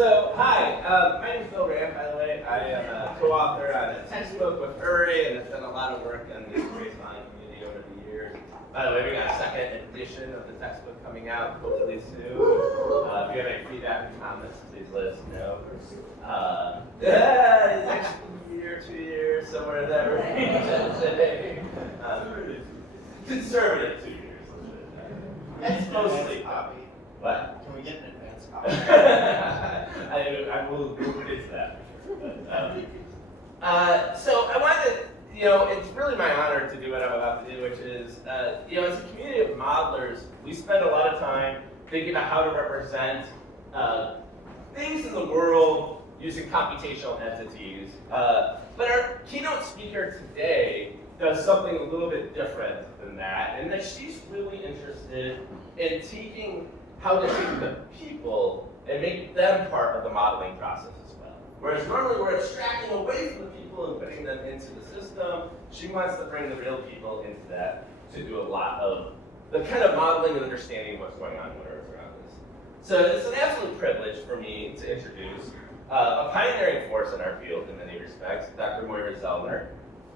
So, hi, my name is Bill Rand, by the way. I am a co-author on a textbook with Uri, and have done a lot of work on the space modeling community over the years. By the way, we got a second edition of the textbook coming out, hopefully soon. If you have any feedback and comments, please let us know. It's actually a year, 2 years, somewhere in that range, I'd say. Conservative 2 years. It's mostly copy. What? Can we get an advance copy? I will get to that. So I wanted to, it's really my honor to do what I'm about to do, which is, as a community of modelers, we spend a lot of time thinking about how to represent things in the world using computational entities. But our keynote speaker today does something a little bit different than that, and that she's really interested in taking how to take the people and make them part of the modeling process as well. Whereas normally we're abstracting away from the people and putting them into the system, she wants to bring the real people into that to do a lot of the kind of modeling and understanding what's going on with Earth around us. So it's an absolute privilege for me to introduce a pioneering force in our field in many respects, Dr. Moira Zellner.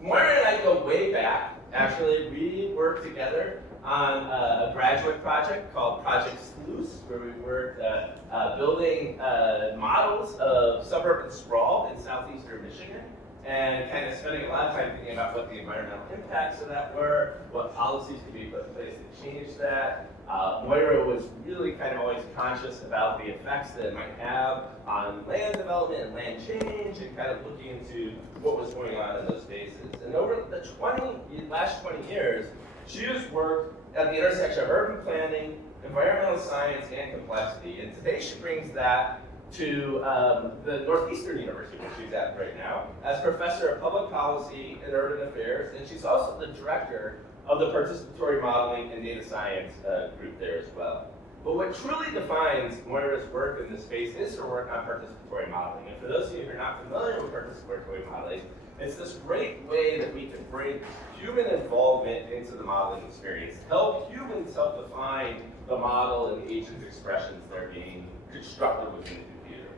Moira and I go way back. Actually, we worked together on a graduate project called Project Sluice, where we worked building models of suburban sprawl in southeastern Michigan, and kind of spending a lot of time thinking about what the environmental impacts of that were, what policies could be put in place to change that. Moira was really kind of always conscious about the effects that it might have on land development and land change, and kind of looking into what was going on in those spaces. And over the last 20 years, she has worked at the intersection of urban planning, environmental science, and complexity. And today she brings that to the Northeastern University, where she's at right now, as professor of public policy and urban affairs. And she's also the director of the participatory modeling and data science group there as well. But what truly defines Moira's work in this space is her work on participatory modeling. And for those of you who are not familiar with participatory modeling, it's this great way that we can bring human involvement into the modeling experience, help humans self-define the model and the agent expressions that are being constructed within the computer.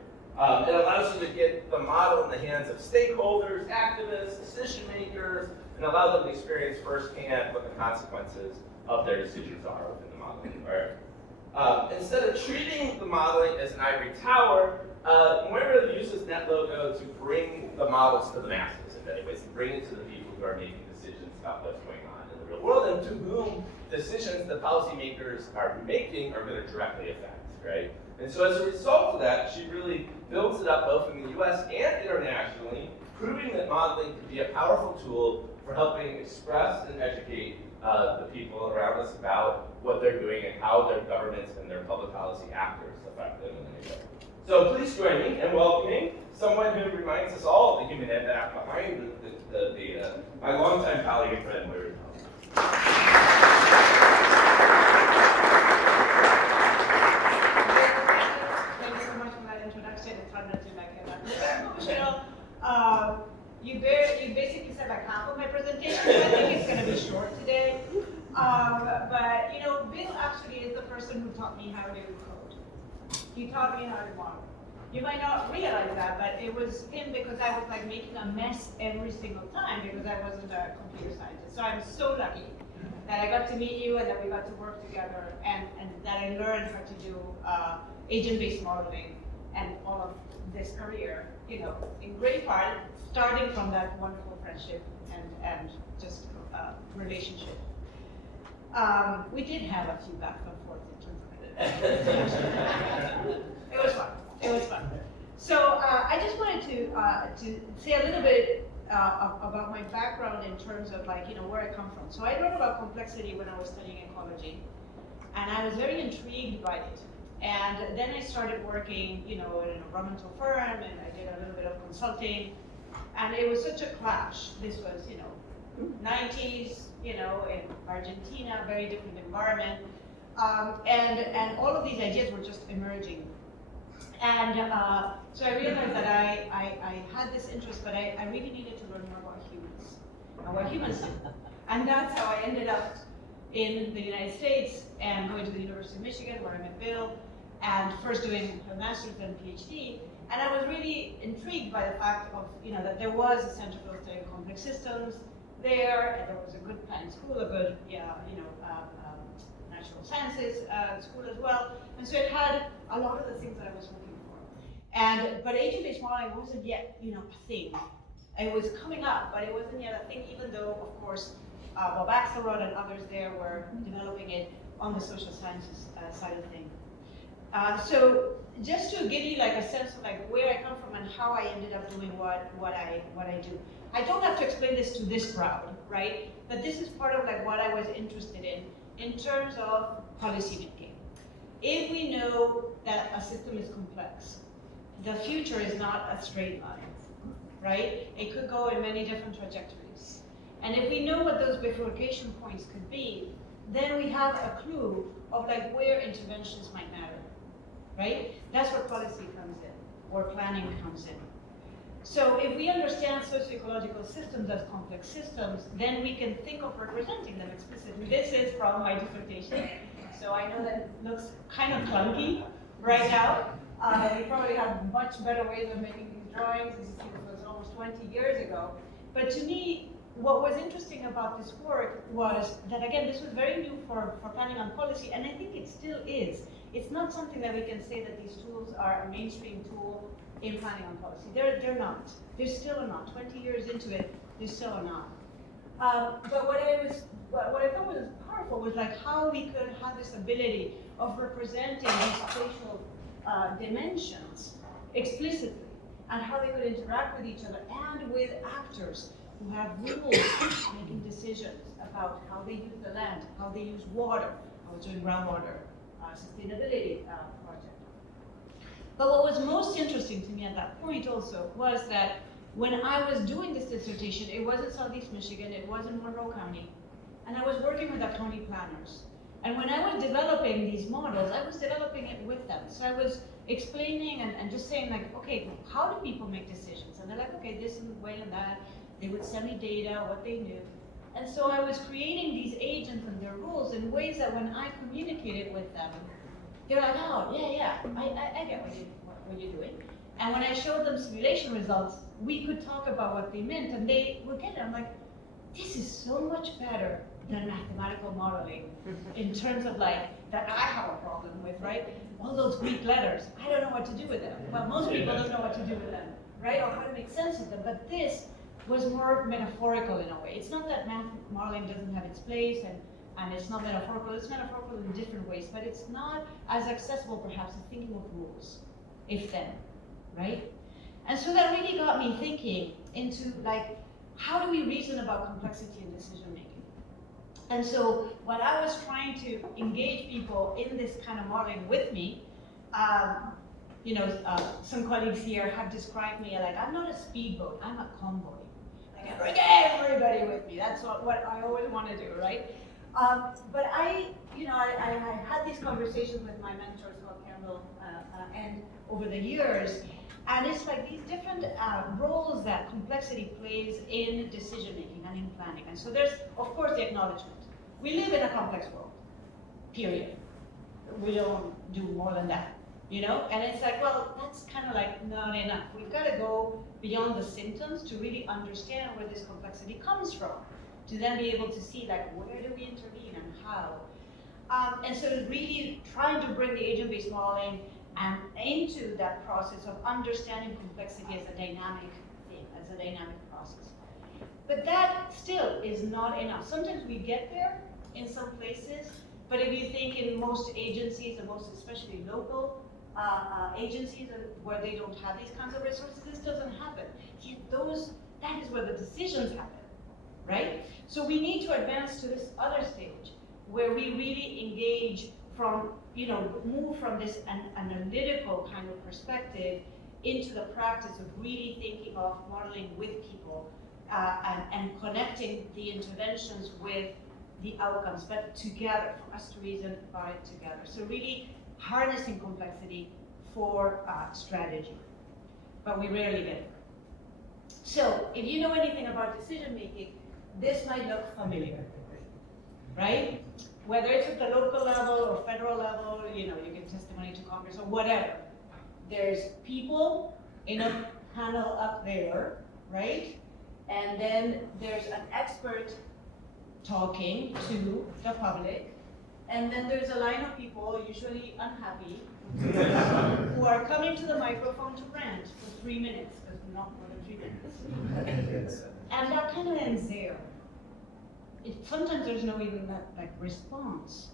It allows you to get the model in the hands of stakeholders, activists, decision makers, and allow them to experience firsthand what the consequences of their decisions are within the modeling environment. Instead of treating the modeling as an ivory tower, Moira uses NetLogo to bring the models to the masses in many ways, to bring it to the people who are making decisions about what's going on in the real world, and to whom decisions that policymakers are making are going to directly affect, right? And so as a result of that, she really builds it up both in the US and internationally, proving that modeling can be a powerful tool for helping express and educate the people around us about what they're doing and how their governments and their public policy actors affect them in any way. So please join me in welcoming someone who reminds us all of the human impact behind the data, my longtime colleague and friend, Moira Zellner. Thank you so much for that introduction. It's hard not to like emotional. You basically said like half of my presentation, so I think it's going to be short today. But Bill actually is the person who taught me how to code. He taught me how to model. You might not realize that, but it was him because I was like making a mess every single time because I wasn't a computer scientist. So I'm so lucky that I got to meet you and that we got to work together and that I learned how to do agent-based modeling and all of this career, in great part, starting from that wonderful friendship and just relationship. We did have a few back and forth in terms of it. It was fun. It was fun. So I just wanted to say a little bit about my background in terms of where I come from. So I learned about complexity when I was studying ecology, and I was very intrigued by it. And then I started working, in an environmental firm, and I did a little bit of consulting, and it was such a clash. This was, 90s, in Argentina, very different environment, and all of these ideas were just emerging. And so I realized that I had this interest, but I really needed to learn more about humans and what humans do. And that's how I ended up in the United States and going to the University of Michigan, where I met Bill, and first doing her master's and PhD. And I was really intrigued by the fact of, that there was a Center for Studying Complex Systems there, and there was a good planning school, a good, natural sciences school as well. And so it had a lot of the things that I was looking for. But agent-based modeling wasn't yet, a thing. It was coming up, but it wasn't yet a thing, even though, of course, Bob Axelrod and others there were developing it on the social sciences side of things. So just to give you like a sense of like where I come from and how I ended up doing what I do. I don't have to explain this to this crowd, right? But this is part of like what I was interested in terms of policy making. If we know that a system is complex, the future is not a straight line, right? It could go in many different trajectories. And if we know what those bifurcation points could be, then we have a clue of like where interventions might matter, right? That's where policy comes in, or planning comes in. So if we understand socio-ecological systems as complex systems, then we can think of representing them explicitly. This is from my dissertation, so I know that it looks kind of clunky right now. We probably have much better ways of making these drawings. This was almost 20 years ago. But to me, what was interesting about this work was that, again, this was very new for planning on policy, and I think it still is. It's not something that we can say that these tools are a mainstream tool in planning on policy. They're not. They're still not. 20 years into it, they still are not. But what I thought was powerful was like how we could have this ability of representing these spatial dimensions explicitly, and how they could interact with each other and with actors who have rules making decisions about how they use the land, how they use water. I was doing groundwater sustainability project. But what was most interesting to me at that point also was that when I was doing this dissertation, it was in Southeast Michigan, it was in Monroe County, and I was working with the county planners. And when I was developing these models, I was developing it with them. So I was explaining and just saying like, okay, how do people make decisions? And they're like, okay, this and way and that. They would send me data, what they knew. And so I was creating these agents and their rules in ways that when I communicated with them, they're like, oh, yeah, I get what you're doing. And when I showed them simulation results, we could talk about what they meant, and they would get it. I'm like, this is so much better than mathematical modeling in terms of like, that I have a problem with, right? All those Greek letters, I don't know what to do with them. Well, most people don't know what to do with them, right? Or how to make sense of them, but this was more metaphorical in a way. It's not that math modeling doesn't have its place, and it's not metaphorical. It's metaphorical in different ways, but it's not as accessible perhaps as thinking of rules, if then, right? And so that really got me thinking into like, how do we reason about complexity in decision making? And so what I was trying to engage people in this kind of modeling with me, some colleagues here have described me like, I'm not a speedboat, I'm a convoy. Like, I bring everybody with me. That's what I always want to do, right? But I had these conversations with my mentor, Scott Campbell, and over the years, and it's like these different roles that complexity plays in decision making and in planning. And so there's, of course, the acknowledgement. We live in a complex world, period. We don't do more than that, And it's like, well, that's kind of like not enough. We've got to go beyond the symptoms to really understand where this complexity comes from, to then be able to see like, where do we intervene and how? And so really trying to bring the agent-based modeling and into that process of understanding complexity as a dynamic thing, as a dynamic process. But that still is not enough. Sometimes we get there in some places, but if you think in most agencies, and most especially local agencies where they don't have these kinds of resources, this doesn't happen. Yet that is where the decisions happen, right? So we need to advance to this other stage where we really engage from, move from this analytical kind of perspective into the practice of really thinking of modeling with people and connecting the interventions with the outcomes, but together, for us to reason about it together. So really harnessing complexity for strategy, but we rarely get it. So if you know anything about decision making, this might look familiar, right? whether it's at the local level or federal level, you give testimony to Congress or whatever. There's people in a panel up there, right? And then there's an expert talking to the public. And then there's a line of people, usually unhappy, who are coming to the microphone to rant for 3 minutes, because not more than 3 minutes. And that kind of ends there. Sometimes there's no even that response.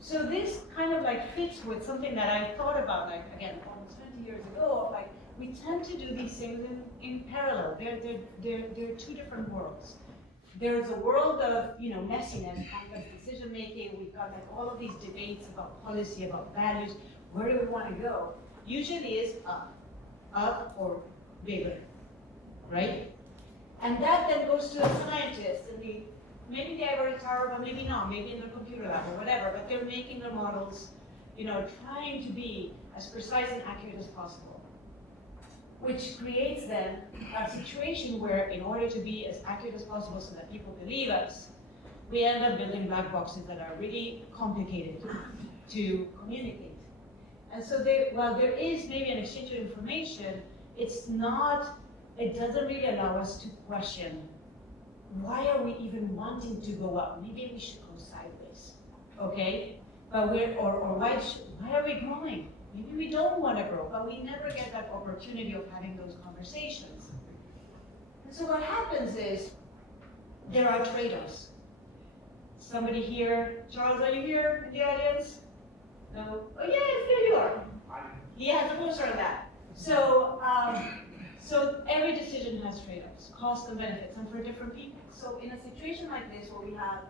So this kind of fits with something that I thought about, again, almost 20 years ago, of we tend to do these things in parallel. They're two different worlds. There's a world of messiness, complex decision making. We've got all of these debates about policy, about values. Where do we want to go? Usually is up or bigger, right? And that then goes to the scientists and maybe the ivory tower, but maybe not. Maybe in the computer lab or whatever. But they're making their models, trying to be as precise and accurate as possible. Which creates then a situation where, in order to be as accurate as possible so that people believe us, we end up building black boxes that are really complicated to communicate. And so while there is maybe an exchange of information, it doesn't really allow us to question, why are we even wanting to go up? Maybe we should go sideways, okay? But why are we growing? Maybe we don't want to grow, but we never get that opportunity of having those conversations. And so what happens is, there are trade-offs. Somebody here, Charles, are you here in the audience? No? Oh yes, there you are. He has a poster on that. So every decision has trade-offs, costs and benefits, and for different people. So in a situation like this, where we have,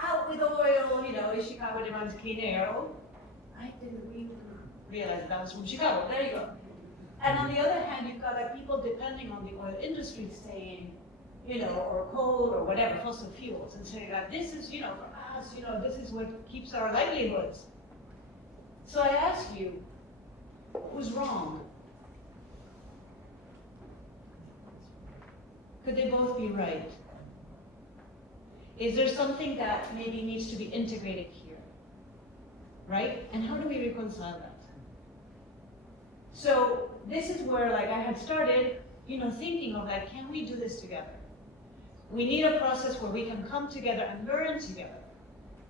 out with oil, Chicago demands clean air. Oh, I didn't really realize that was from Chicago. There you go. And on the other hand, you've got people depending on the oil industry saying, or coal or whatever, fossil fuels, and saying that this is, for us, this is what keeps our livelihoods. So I ask you, who's wrong? Could they both be right? Is there something that maybe needs to be integrated here? Right? And how do we reconcile that? So this is where I had started, thinking of can we do this together? We need a process where we can come together and learn together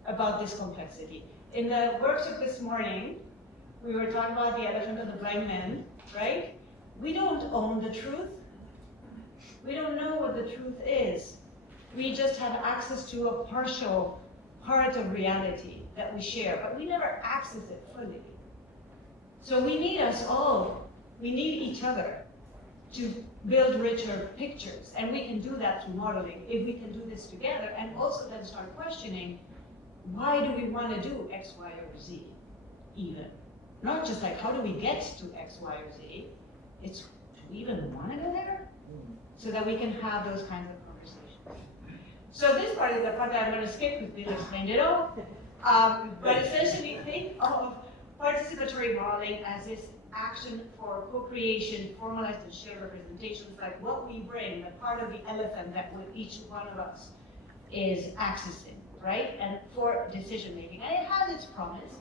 about this complexity. In the workshop this morning, we were talking about the elephant and the blind man, right? We don't own the truth. We don't know what the truth is. We just have access to a partial part of reality that we share, but we never access it fully. So we need us all. We need each other to build richer pictures, and we can do that through modeling if we can do this together, and also then start questioning, why do we want to do X, Y, or Z even? Not just how do we get to X, Y, or Z, it's, do we even want to go there? So that we can have those kinds of conversations. So this part is the part that I'm going to skip because we explained it all. But essentially think of participatory modeling as this action for co-creation, formalized and shared representations, like what we bring, the part of the elephant that each one of us is accessing, right? And for decision making. And it has its promise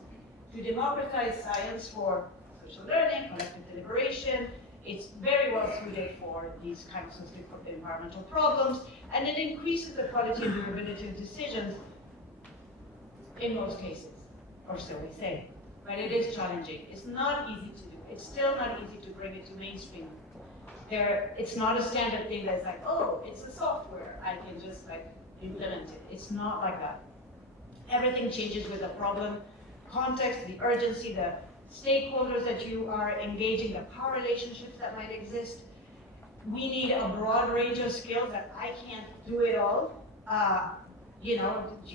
to democratize science for social learning, collective deliberation. It's very well suited for these kinds of environmental problems, and it increases the quality and durability of decisions in most cases, or so we say. But it is challenging. It's not easy to do. It's still not easy to bring it to mainstream. It's not a standard thing that's oh, it's a software. I can just implement it. It's not like that. Everything changes with the problem, context, the urgency, the stakeholders that you are engaging, the power relationships that might exist. We need a broad range of skills that I can't do it all. You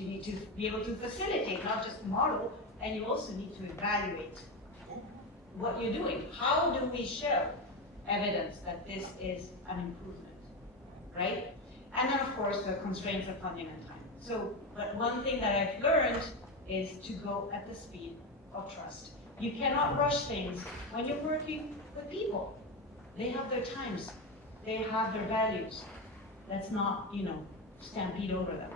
need to be able to facilitate, not just model, and you also need to evaluate what you're doing. How do we show evidence that this is an improvement, right? And then of course the constraints of funding and time. So, but one thing that I've learned is to go at the speed of trust. You cannot rush things when you're working with people. They have their times, they have their values. Let's not, stampede over them.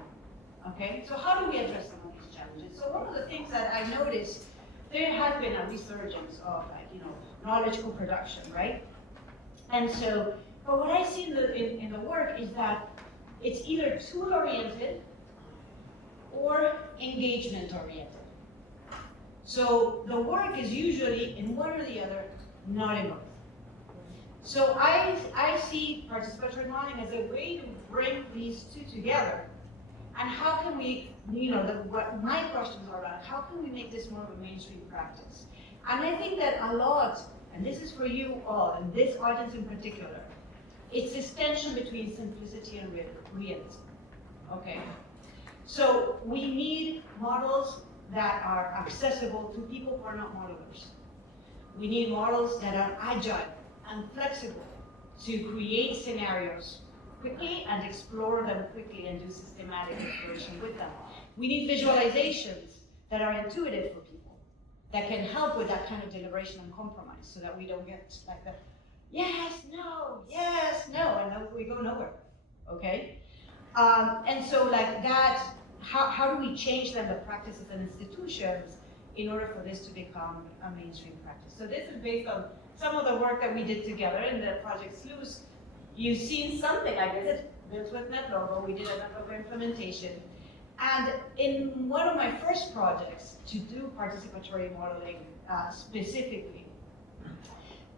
Okay? So how do we address some of these challenges? challenges. So one of the things that I noticed, there has been a resurgence of knowledge co-production, right? And so, but what I see in the work is that it's either tool-oriented or engagement-oriented. So the work is usually in one or the other, not in both. So I see participatory modeling as a way to bring these two together. And how can we, what my questions are about, how can we make this more of a mainstream practice? And I think that a lot, and this is for you all, and this audience in particular, it's this tension between simplicity and realism, okay? So we need models that are accessible to people who are not modelers. We need models that are agile and flexible to create scenarios quickly and explore them quickly and do systematic exploration with them. We need visualizations that are intuitive for people, that can help with that kind of deliberation and compromise so that we don't get like the yes, no, and then we go nowhere, okay? And so like that, how do we change then the practices and institutions in order for this to become a mainstream practice? So this is based on some of the work that we did together in the Project Sluice. You've seen something like this. It's built with NetLogo. We did a NetLogo implementation. And in one of my first projects to do participatory modeling specifically,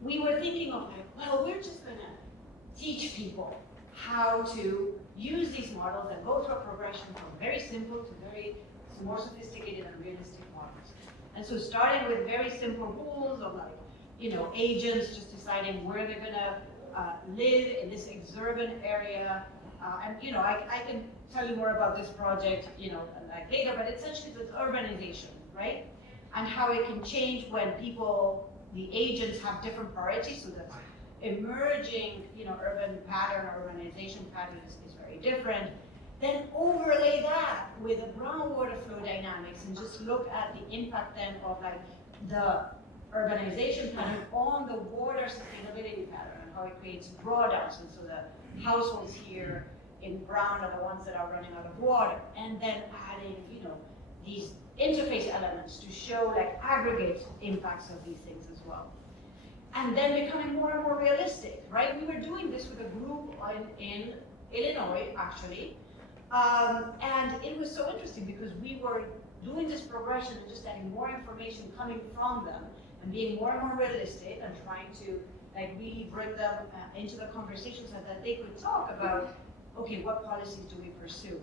we were thinking of like, well, we're just going to teach people how to use these models and go through a progression from very simple to very more sophisticated and realistic models. And so starting with very simple rules of like, agents just deciding where they're gonna live in this exurban area. And I can tell you more about this project, like later, but essentially it's urbanization, right? And how it can change when people, the agents have different priorities, so the emerging, urban pattern, urbanization pattern is very different. Then overlay that with the groundwater flow dynamics and just look at the impact then of like the urbanization pattern on the water sustainability pattern and how it creates drawdowns. And so the households here in brown are the ones that are running out of water. And then adding, these interface elements to show like aggregate impacts of these things as well. And then becoming more and more realistic, right? We were doing this with a group in Illinois, actually. And it was so interesting because we were doing this progression and just adding more information coming from them and being more and more realistic and trying to like really bring them into the conversation so that they could talk about, okay, what policies do we pursue?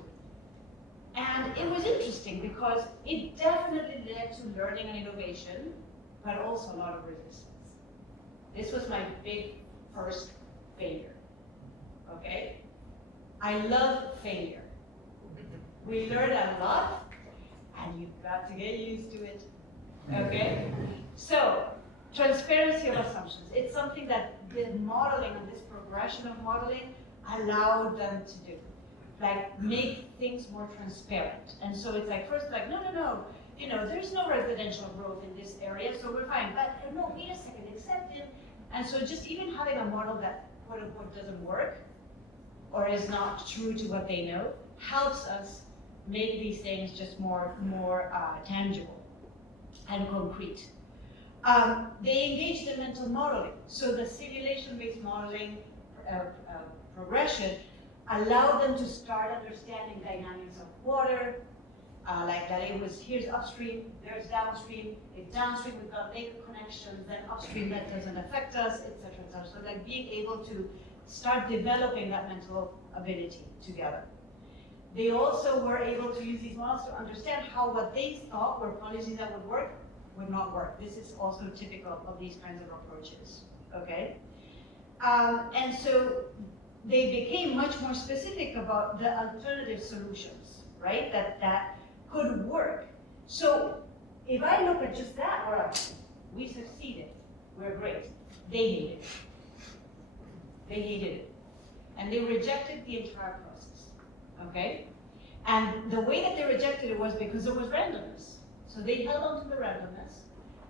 And it was interesting because it definitely led to learning and innovation, but also a lot of resistance. This was my big first failure, okay? I love failure. We learn a lot, and you've got to get used to it, okay? So, transparency of assumptions. It's something that the modeling and this progression of modeling allowed them to do. Like, make things more transparent. And so it's like, first like, no, there's no residential growth in this area, so we're fine. But no, wait a second, except in, and so just even having a model that quote unquote doesn't work, or is not true to what they know, helps us make these things just more tangible and concrete. They engaged in mental modeling. So the simulation-based modeling progression allowed them to start understanding dynamics of water, like that it was, here's upstream, there's downstream. If downstream we've got lake connections, then upstream that doesn't affect us, etc. So like being able to start developing that mental ability together. They also were able to use these models to understand how what they thought were policies that would not work. This is also typical of these kinds of approaches, okay? And so they became much more specific about the alternative solutions, right? That could work. So if I look at just that, all right, we succeeded, we're great. They hated it. They hated it. And they rejected the entire process, okay? And the way that they rejected it was because there was randomness. So they held on to the randomness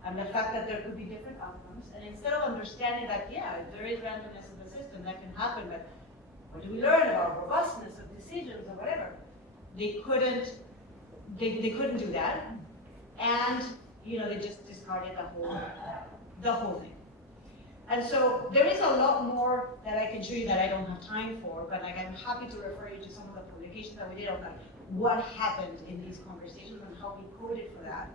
and the fact that there could be different outcomes. And instead of understanding that, yeah, there is randomness in the system, that can happen, but what do we learn about robustness of decisions or whatever? They couldn't they couldn't do that, and they just discarded the whole thing. And so there is a lot more that I can show you that I don't have time for, but like I'm happy to refer you to some of the publications that we did on like what happened in these conversations and how we coded for that.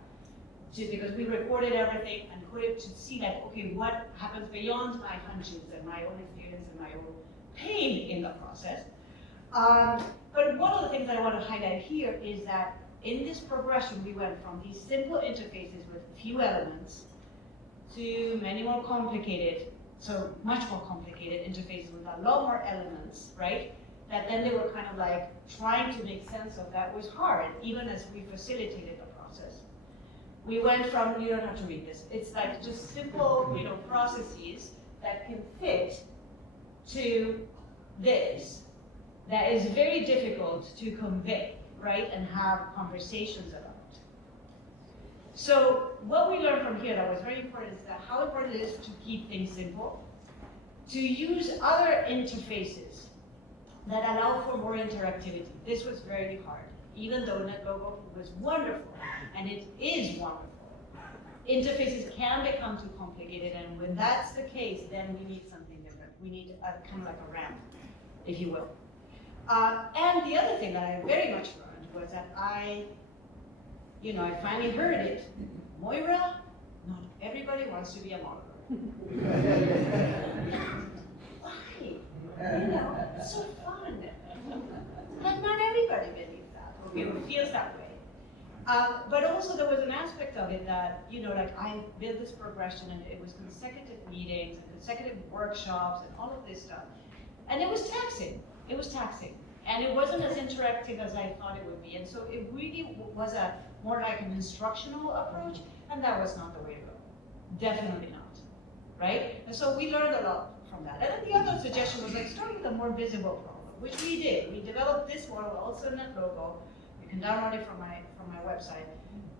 Because we recorded everything and coded to see like, okay, what happens beyond my hunches and my own experience and my own pain in the process. But one of the things that I want to highlight here is that in this progression, we went from these simple interfaces with few elements to many more complicated, so much more complicated interfaces with a lot more elements, right? That then they were kind of like trying to make sense of that was hard, even as we facilitated the process. We went from, you don't have to read this, it's like just simple, processes that can fit to this, that is very difficult to convey, right, and have conversations about. So what we learned from here that was very important is that how important it is to keep things simple, to use other interfaces that allow for more interactivity. This was very hard, even though NetLogo was wonderful, and it is wonderful. Interfaces can become too complicated, and when that's the case, then we need something different. We need kind of like a ramp, if you will. And the other thing that I very much learned was that I finally heard it. Moira, not everybody wants to be a modeler. Why? It's so fun. But not everybody believes that, or feels that way. But also there was an aspect of it that, I built this progression and it was consecutive meetings and consecutive workshops and all of this stuff. And it was taxing. It was taxing. And it wasn't as interactive as I thought it would be. And so it really was more like an instructional approach, and that was not the way to go. Definitely not, right? And so we learned a lot from that. And then the other suggestion was like start with a more visible problem, which we did. We developed this model also in NetLogo. You can download it from my website.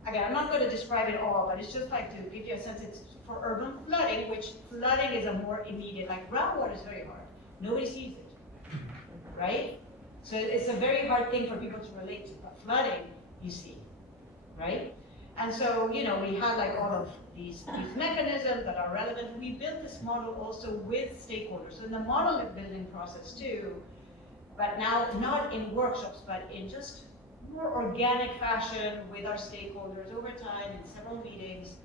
Again, I'm not going to describe it all, but it's just like to give you a sense. It's for urban flooding, which flooding is a more immediate, like groundwater is very hard. Nobody sees it, right? So it's a very hard thing for people to relate to, but flooding, you see, right? And so, we had like all of these mechanisms that are relevant. We built this model also with stakeholders. So in the model building process too, but now not in workshops, but in just more organic fashion with our stakeholders over time in several meetings,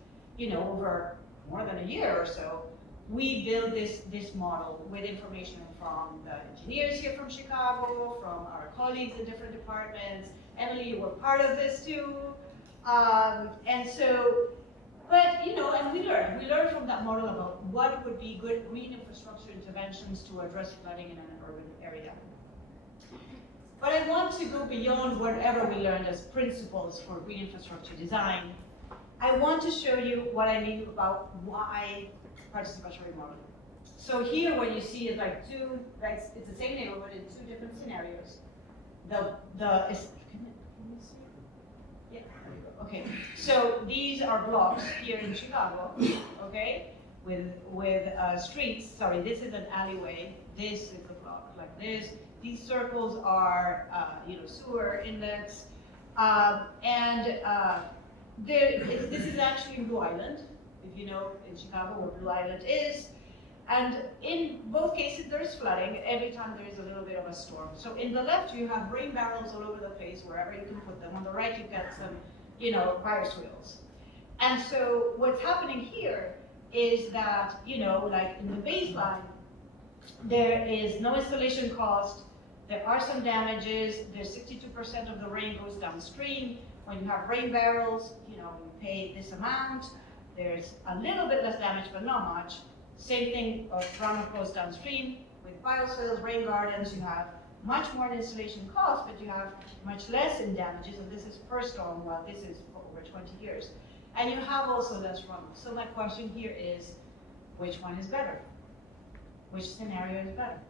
over more than a year or so. We build this model with information from the engineers here from Chicago, from our colleagues in different departments. Emily, you were part of this too. And so, but, and we learned from that model about what would be good green infrastructure interventions to address flooding in an urban area. But I want to go beyond whatever we learned as principles for green infrastructure design. I want to show you what I mean about why participatory modeling. So here what you see is like it's the same neighborhood in two different scenarios. Can you see? Yeah, there you go. Okay, so these are blocks here in Chicago, okay, with streets. Sorry, this is an alleyway. This is the block, like this. These circles are, sewer inlets, this is actually Blue Island, if you know in Chicago where Blue Island is. And in both cases, there's flooding every time there is a little bit of a storm. So in the left, you have rain barrels all over the place, wherever you can put them. On the right, you've got some, fire swales. And so what's happening here is that, like in the baseline, there is no installation cost. There are some damages. There's 62% of the rain goes downstream. When you have rain barrels, you pay this amount. There's a little bit less damage, but not much. Same thing, runoff goes downstream. With bioswales, rain gardens, you have much more in installation cost, but you have much less in damages, and this is per storm, while this is for over 20 years. And you have also less runoff. So my question here is, which one is better? Which scenario is better?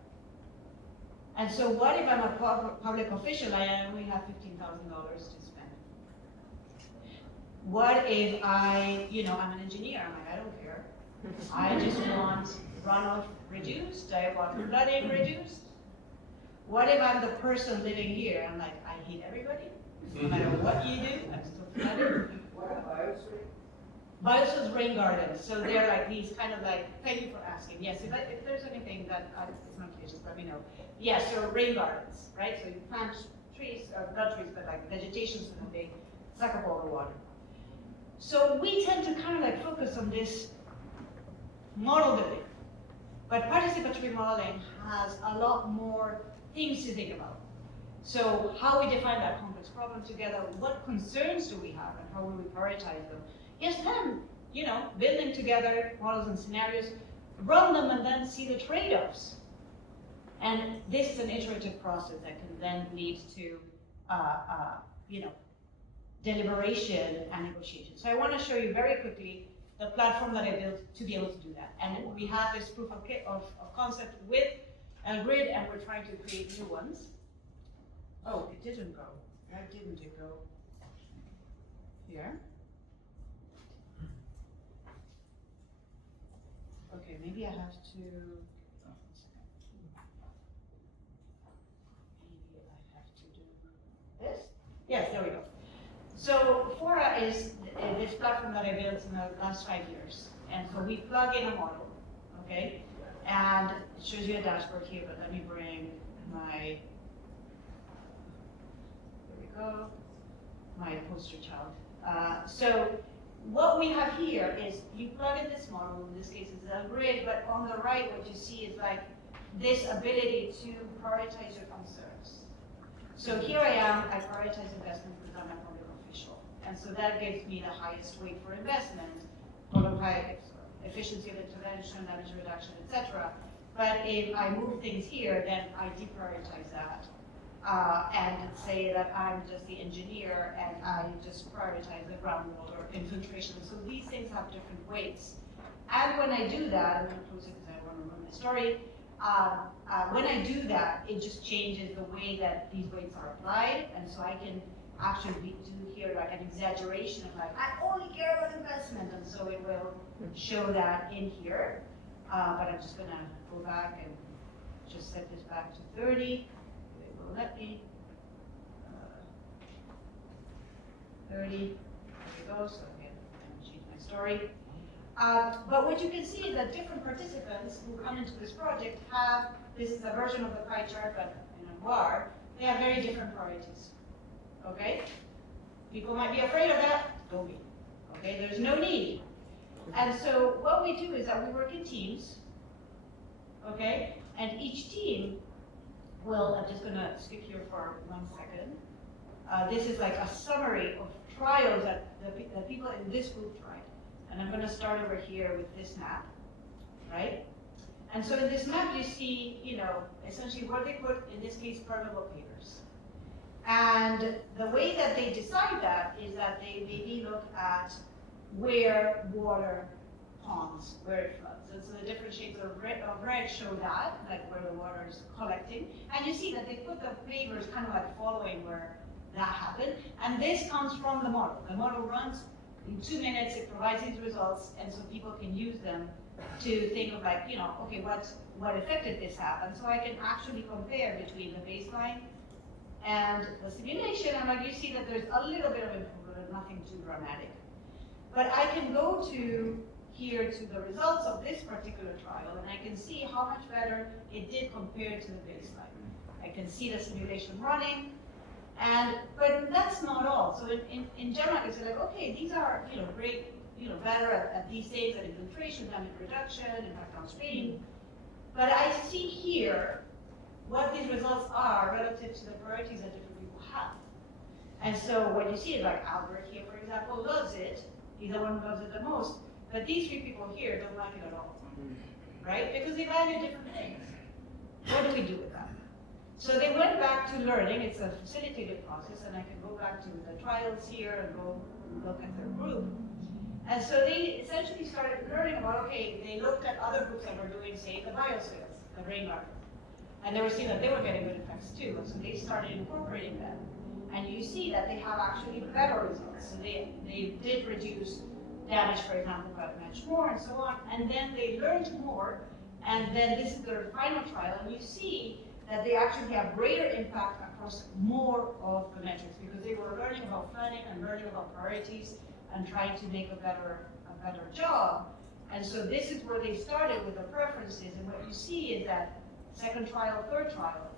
And so what if I'm a public official and I only have $15,000 to spend? What if I'm an engineer, I'm like, I don't care. I just want runoff reduced, I want flooding reduced. What if I'm the person living here, I'm like, I hate everybody, No matter what you do, I'm still flooded. What are biosphere? Biospheres rain gardens, so they're like these kind of like, thank you for asking. Yes, if there's anything that it's not clear, just let me know. Yeah, so rain gardens, right? So you plant trees, or not trees, but like vegetation so that they suck up all the water. So we tend to kind of like focus on this model building. But participatory modeling has a lot more things to think about. So how we define that complex problem together, what concerns do we have, and how will we prioritize them? Yes, then, building together models and scenarios, run them and then see the trade-offs. And this is an iterative process that can then lead to, deliberation and negotiation. So I want to show you very quickly the platform that I built to be able to do that. And we have this proof of concept with a grid, and we're trying to create new ones. Oh, it didn't go. Why didn't it go? Here. Okay, maybe I have to. Maybe I have to do this. Yes, there we go. So Fora is this platform that I built in the last 5 years. And so we plug in a model, okay? And it shows you a dashboard here, but let me bring my, there we go, my poster child. So what we have here is you plug in this model, in this case it's a grid, but on the right what you see is like this ability to prioritize your concerns. So here I am, I prioritize investment because I'm a public official. And so that gives me the highest weight for investment, followed by efficiency of intervention, damage reduction, etc. But if I move things here, then I deprioritize that and say that I'm just the engineer and I just prioritize the groundwater infiltration. So these things have different weights. And when I do that, I'm going to close it because I want to run my story. When I do that, it just changes the way that these weights are applied, and so I can actually do here like an exaggeration of like, I only care about investment, and so it will show that in here. But I'm just gonna go back and just set this back to 30. It will let me. 30, there we go, so again, I'm gonna change my story. But what you can see is that different participants who come into this project have, this is a version of the pie chart, but in a bar, they have very different priorities, okay? People might be afraid of that, don't be, okay? There's no need. And so what we do is that we work in teams, okay? And each team will, I'm just gonna skip here for 1 second. This is like a summary of trials that the people in this group tried. And I'm going to start over here with this map, right? And so in this map, you see, essentially what they put, in this case, permeable pavers. And the way that they decide that is that they maybe look at where water ponds, where it floods. And so the different shades of red show that, like where the water is collecting. And you see that they put the pavers kind of like following where that happened. And this comes from the model. The model runs in 2 minutes, it provides these results, and so people can use them to think of like, okay, what effect did this have? And so I can actually compare between the baseline and the simulation, and like you see that there's a little bit of improvement, nothing too dramatic. But I can go to here to the results of this particular trial, and I can see how much better it did compared to the baseline. I can see the simulation running. But that's not all. So in general, it's like, okay, these are great, better at these things, at infiltration, damage reduction, impact downstream. But I see here what these results are relative to the priorities that different people have. And so what you see is like Albert here, for example, loves it. He's the one who loves it the most. But these 3 people here don't like it at all, right? Because they value different things. What do we do with that? So they went back to learning. It's a facilitated process, and I can go back to the trials here and go look at their group. And so they essentially started learning about, okay, they looked at other groups that were doing, say, the biospheres, the rain garden. And they were seeing that they were getting good effects too. And so they started incorporating them. And you see that they have actually better results. So they did reduce damage, for example, but much more and so on. And then they learned more. And then this is their final trial. And you see that they actually have greater impact across more of the metrics because they were learning about planning and learning about priorities and trying to make a better job. And so this is where they started with the preferences, and what you see is that second trial, third trial,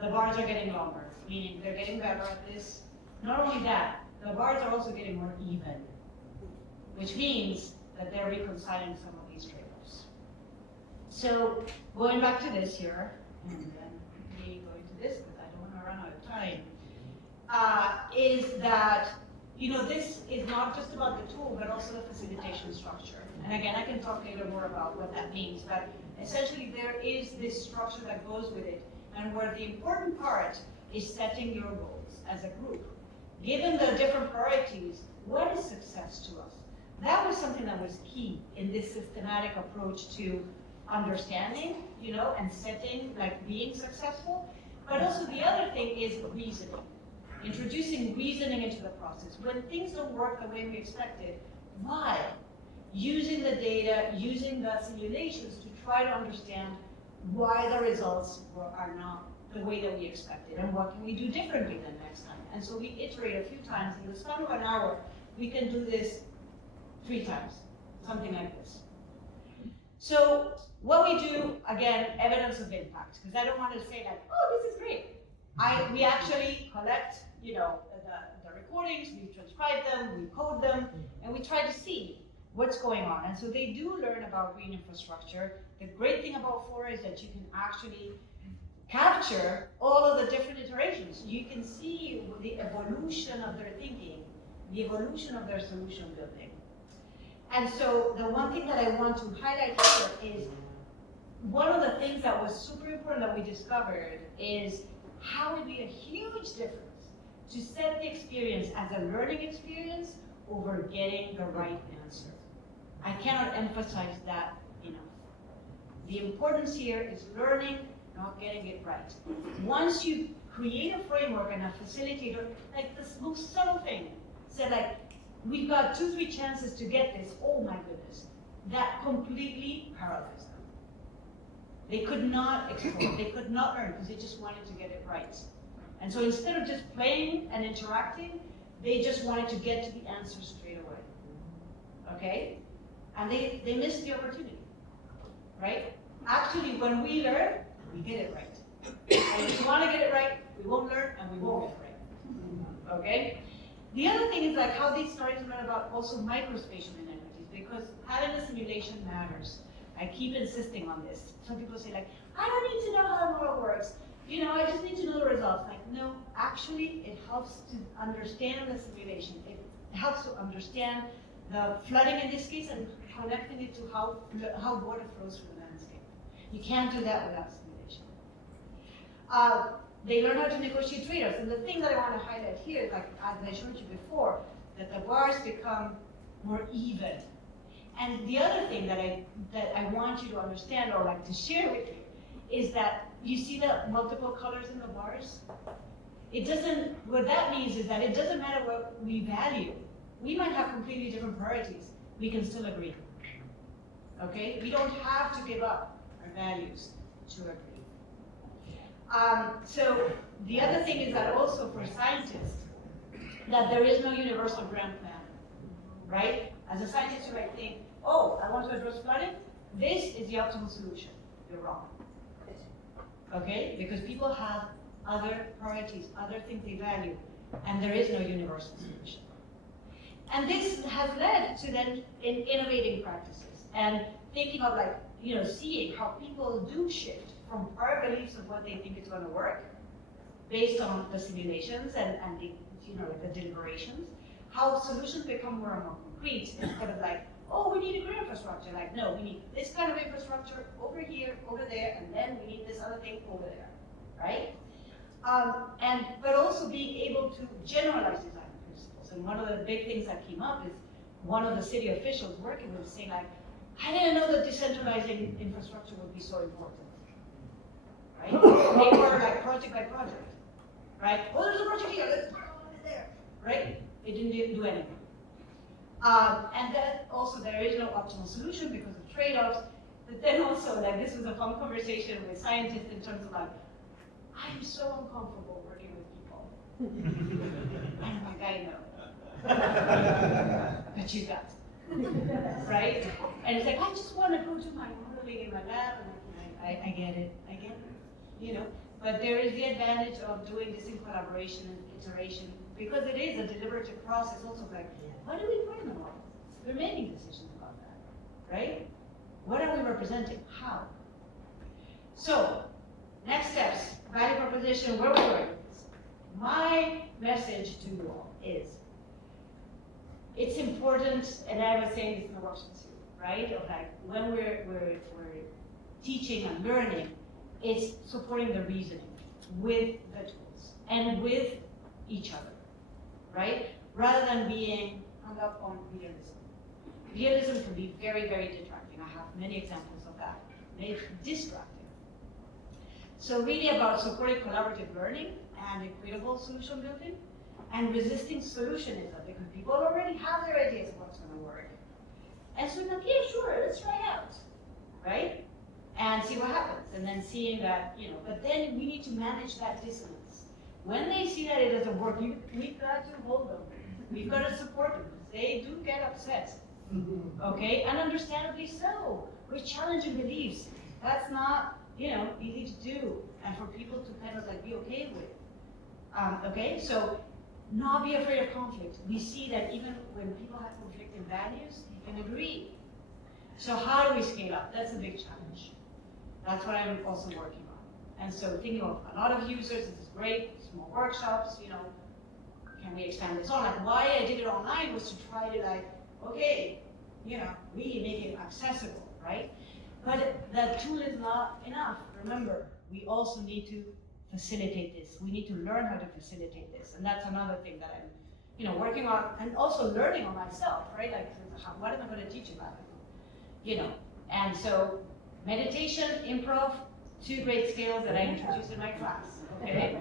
the bars are getting longer, meaning they're getting better at this. Not only that, the bars are also getting more even, which means that they're reconciling some of these trade-offs. So going back to this here, and then quickly going to this because I don't want to run out of time, is that this is not just about the tool, but also the facilitation structure. And again, I can talk later more about what that means, but essentially there is this structure that goes with it, and where the important part is setting your goals as a group. Given the different priorities, what is success to us? That was something that was key in this systematic approach to understanding, and setting, like being successful. But also the other thing is reasoning. Introducing reasoning into the process. When things don't work the way we expected, why? Using the data, using the simulations to try to understand why the results are not the way that we expected, and what can we do differently than next time. And so we iterate a few times. In the span of an hour, we can do this 3 times, something like this. So what we do, again, evidence of impact, because I don't want to say like, oh, this is great. We actually collect, the recordings, we transcribe them, we code them, and we try to see what's going on. And so they do learn about green infrastructure. The great thing about Fora is that you can actually capture all of the different iterations. You can see the evolution of their thinking, the evolution of their solution building. And so the one thing that I want to highlight here is one of the things that was super important that we discovered is how it would be a huge difference to set the experience as a learning experience over getting the right answer. I cannot emphasize that enough. The importance here is learning, not getting it right. Once you create a framework and a facilitator, like this most subtle thing, said like, we've got 2-3 chances to get this, oh my goodness, that completely paralyzed them. They could not explore, they could not learn because they just wanted to get it right. And so instead of just playing and interacting, they just wanted to get to the answer straight away, okay? And they missed the opportunity, right? Actually, when we learn, we get it right. And if we want to get it right, we won't learn and we won't get it right, okay? The other thing is like how they started to learn about also microspatial inequities, because having a simulation matters. I keep insisting on this. Some people say like, I don't need to know how the world works. I just need to know the results. Like, no, actually, it helps to understand the simulation. It helps to understand the flooding in this case and connecting it to how water flows through the landscape. You can't do that without simulation. They learn how to negotiate trade-offs. And the thing that I want to highlight here, like as I showed you before, that the bars become more even. And the other thing that I want you to understand or like to share with you is that you see the multiple colors in the bars? What that means is that it doesn't matter what we value. We might have completely different priorities. We can still agree. Okay? We don't have to give up our values to agree. So the other thing is that also for scientists, that there is no universal grand plan, right? As a scientist, you might think, oh, I want to address flooding. This is the optimal solution. You're wrong. Okay? Because people have other priorities, other things they value, and there is no universal solution. And this has led to then in innovating practices and thinking of like, seeing how people do shift from prior beliefs of what they think is going to work based on the simulations and the, the deliberations, how solutions become more and more concrete instead of like, oh, we need a green infrastructure. Like, no, we need this kind of infrastructure over here, over there, and then we need this other thing over there, right? But also being able to generalize design principles. And one of the big things that came up is one of the city officials working with saying like, I didn't know that decentralizing infrastructure would be so important, right? They were like project by project, right? Oh, there's a project here, let's work on it there, right? They didn't do anything. And then also there is no optimal solution because of trade-offs. But then also, like this was a fun conversation with scientists in terms of like, I'm so uncomfortable working with people. And I'm like, I know. But you got it. Right? And it's like, I just want to go do my modeling in my lab. And I get it. You know? But there is the advantage of doing this in collaboration and iteration, because it is a deliberative process. Also, like, what do we put in the model? We're making decisions about that, right? What are we representing? How? So, next steps, value proposition, where we're going with this. My message to you all is, it's important, and I was saying this in the workshop too, right? Of like, when we're teaching and learning, it's supporting the reasoning with the tools and with each other, right? Rather than being hung up on realism. Realism can be very, very distracting. I have many examples of that. It's distracting. So really about supporting collaborative learning and equitable solution building, and resisting solutionism, because people already have their ideas of what's going to work. And so like, yeah, sure, let's try it out, right? And see what happens, and then seeing that, you know, but then we need to manage that dissonance. When they see that it doesn't work, we've got to hold them. We've got to support them, because they do get upset, okay? And understandably so. We're challenging beliefs. That's not, you know, easy to do, and for people to kind of like be okay with. Okay, so not be afraid of conflict. We see that even when people have conflicting values, they can agree. So how do we scale up? That's a big challenge. That's what I'm also working on. And so thinking of a lot of users, this is great, small workshops, you know, can we expand this on? Like why I did it online was to try to like, okay, you know, really make it accessible, right? But that tool is not enough. Remember, we also need to facilitate this. We need to learn how to facilitate this. And that's another thing that I'm, you know, working on, and also learning on myself, right? Like, what am I going to teach about it? You know, and so meditation, improv, 2 great skills that I introduced in my class, okay?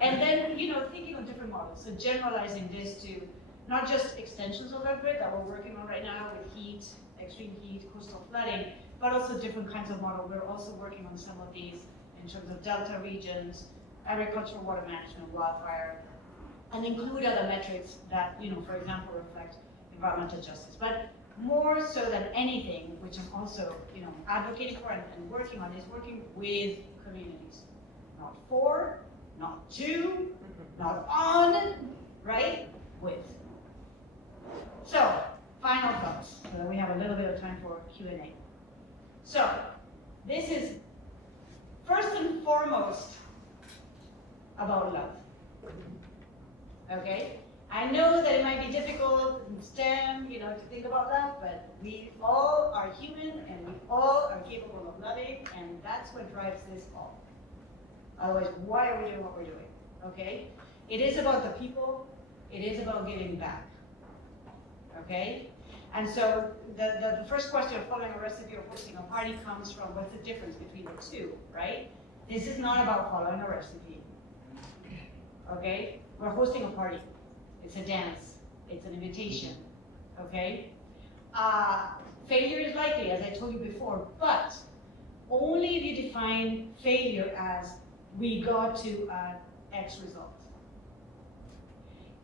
And then, you know, thinking of different models. So generalizing this to not just extensions of that grid that we're working on right now with heat, extreme heat, coastal flooding, but also different kinds of models. We're also working on some of these in terms of delta regions, agricultural water management, wildfire, and include other metrics that, you know, for example, reflect environmental justice. But more so than anything, which I'm also, you know, advocating for and working on, is working with communities. Not for, not to, not on, right? With. So, final thoughts, so that we have a little bit of time for Q&A. So, this is first and foremost about love. Okay? I know that it might be difficult in STEM, you know, to think about love, but we all are human and we all are capable of loving, and that's what drives this all. Otherwise, why are we doing what we're doing? Okay? It is about the people, it is about giving back. Okay? And so the first question of following a recipe or hosting a party comes from what's the difference between the two, right? This is not about following a recipe. Okay? We're hosting a party. It's a dance. It's an invitation. Okay? Failure is likely, as I told you before, but only if you define failure as we got to X result.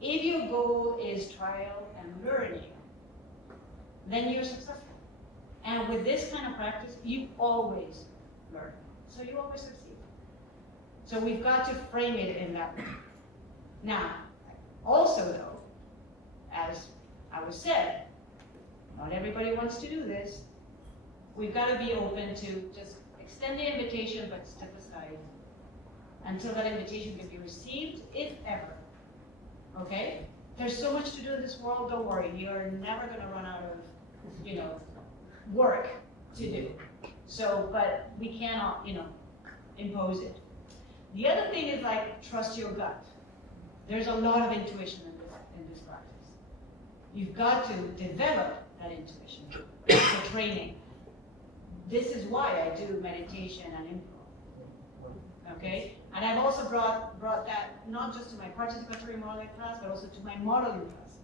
If your goal is trial and learning, then you're successful. And with this kind of practice, you always learn. So you always succeed. So we've got to frame it in that way. Now, also though, as I was said, not everybody wants to do this. We've got to be open to just extend the invitation, but step aside until that invitation can be received, if ever. Okay? There's so much to do in this world, don't worry. You're never going to run out of, you know, work to do. So, but we cannot, you know, impose it. The other thing is like, trust your gut. There's a lot of intuition in this practice. You've got to develop that intuition for training. This is why I do meditation and improv. Okay? And I've also brought that not just to my participatory modeling class, but also to my modeling class.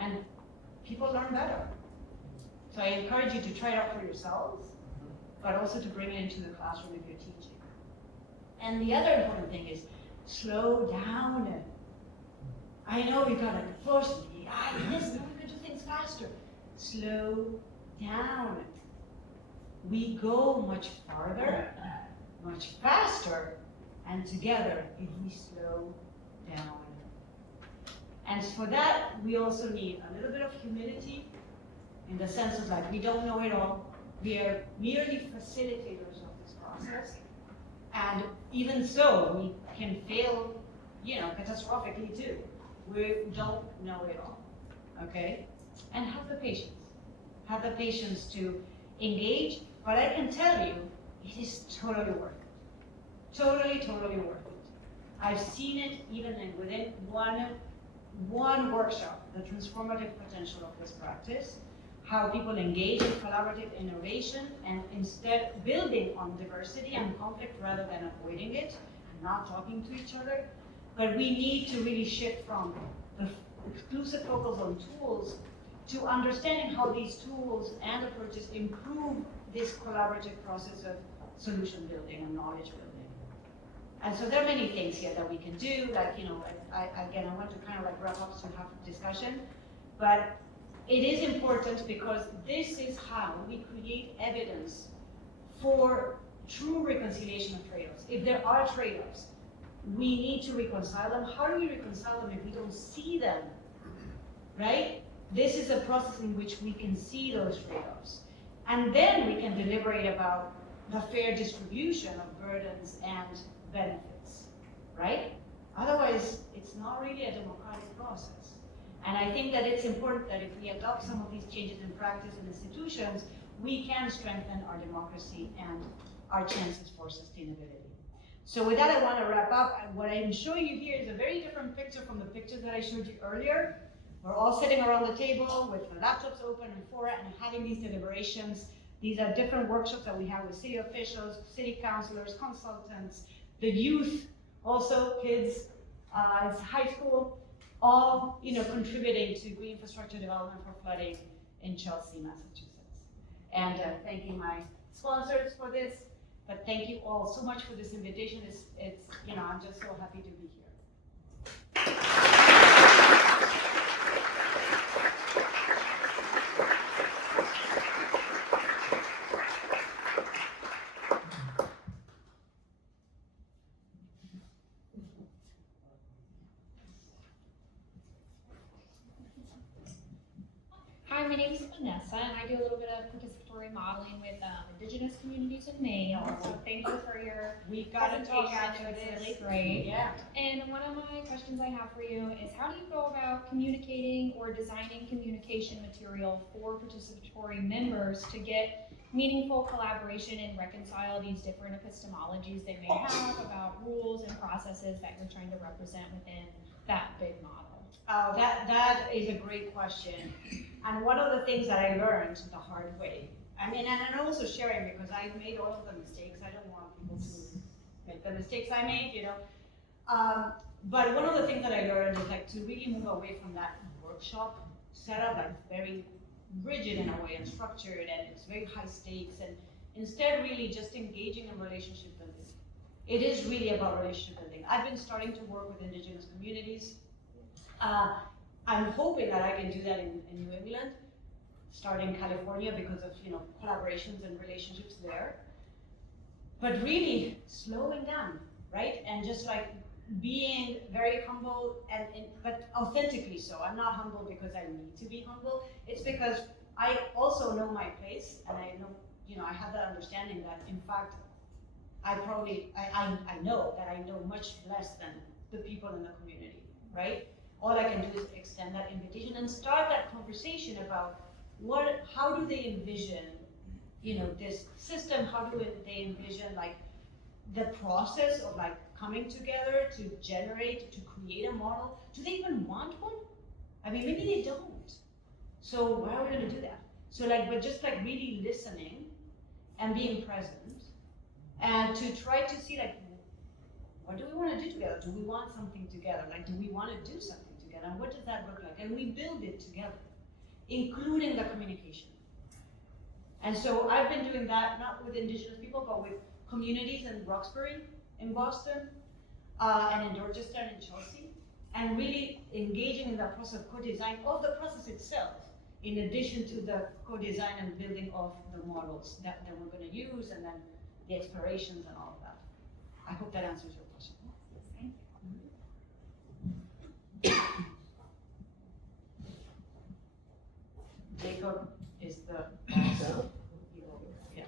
And people learn better. So I encourage you to try it out for yourselves, but also to bring it into the classroom if you're teaching. And the other important thing is slow down. I know we gotta push the yes, no, we can do things faster. Slow down. We go much farther, much faster, and together if we slow down. And for that, we also need a little bit of humility in the sense of like, we don't know it all. We are merely facilitators of this process. And even so, we can fail, catastrophically too. We don't know it all, okay? And have the patience. Have the patience to engage, but I can tell you, it is totally worth it. Totally, totally worth it. I've seen it even within one workshop, the transformative potential of this practice, how people engage in collaborative innovation and instead building on diversity and conflict rather than avoiding it and not talking to each other. But we need to really shift from the exclusive focus on tools to understanding how these tools and approaches improve this collaborative process of solution building and knowledge building. And so there are many things here that we can do, like, I want to kind of like wrap up to have a discussion, but it is important because this is how we create evidence for true reconciliation of trade-offs. If there are trade-offs, we need to reconcile them. How do we reconcile them if we don't see them, right? This is a process in which we can see those trade-offs. And then we can deliberate about the fair distribution of burdens and benefits, right? Otherwise, it's not really a democratic process. And I think that it's important that if we adopt some of these changes in practice and institutions, we can strengthen our democracy and our chances for sustainability. So with that, I want to wrap up. What I'm showing you here is a very different picture from the pictures that I showed you earlier. We're all sitting around the table with the laptops open and for it and having these deliberations. These are different workshops that we have with city officials, city councilors, consultants, the youth, also kids, it's high school, all contributing to green infrastructure development for flooding in Chelsea, Massachusetts. And thanking my sponsors for this, but thank you all so much for this invitation. It's I'm just so happy to be here. Hi, my name is Vanessa, and I do a little bit of participatory modeling with Indigenous communities in Maine. So thank you for your We got to talk after presentation. It's this. really great. Yeah. And one of my questions I have for you is, how do you go about communicating or designing communication material for participatory members to get meaningful collaboration and reconcile these different epistemologies they may have about rules and processes that you're trying to represent within that big model? Oh, that is a great question. And one of the things that I learned the hard way, and I'm also sharing because I made all of the mistakes. I don't want people to make the mistakes I made, But one of the things that I learned is like to really move away from that workshop setup, like very rigid in a way and structured, and it's very high stakes, and instead really just engaging in relationship building. It is really about relationship building. I've been starting to work with Indigenous communities. I'm hoping that I can do that in New England, starting in California because of collaborations and relationships there. But really slowing down, right? And just like being very humble but authentically so. I'm not humble because I need to be humble. It's because I also know my place, and I know, I have that understanding that in fact, I know that I know much less than the people in the community, right? All I can do is extend that invitation and start that conversation about how do they envision, this system? How do they envision like the process of like coming together to create a model? Do they even want one? I mean, maybe they don't. So why are we going to do that? So but just like really listening and being present, and to try to see like, what do we want to do together? Do we want something together? Like, do we want to do something together? And what does that look like? And we build it together, including the communication. And so I've been doing that, not with Indigenous people, but with communities in Roxbury, in Boston, and in Dorchester and in Chelsea, and really engaging in that process of co-design of the process itself, in addition to the co-design and building of the models that we're going to use, and then the explorations and all of that. I hope that answers your question. Thank you. Jacob is the boss. Yeah.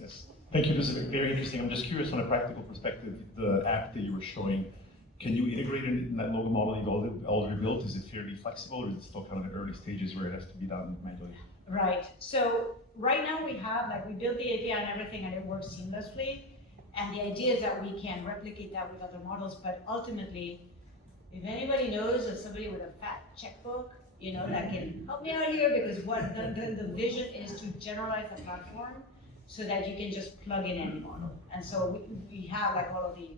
Yes. Thank you. This is very interesting. I'm just curious, from a practical perspective, the app that you were showing, can you integrate it in that NetLogo model you've already built? Is it fairly flexible, or is it still kind of in early stages where it has to be done manually? Right. So right now we have, like, we built the API and everything, and it works seamlessly. And the idea is that we can replicate that with other models, but ultimately, if anybody knows that somebody with a fat checkbook, you know, that can help me out here, because what the vision is to generalize the platform so that you can just plug in any model. And so we have, like, all of the,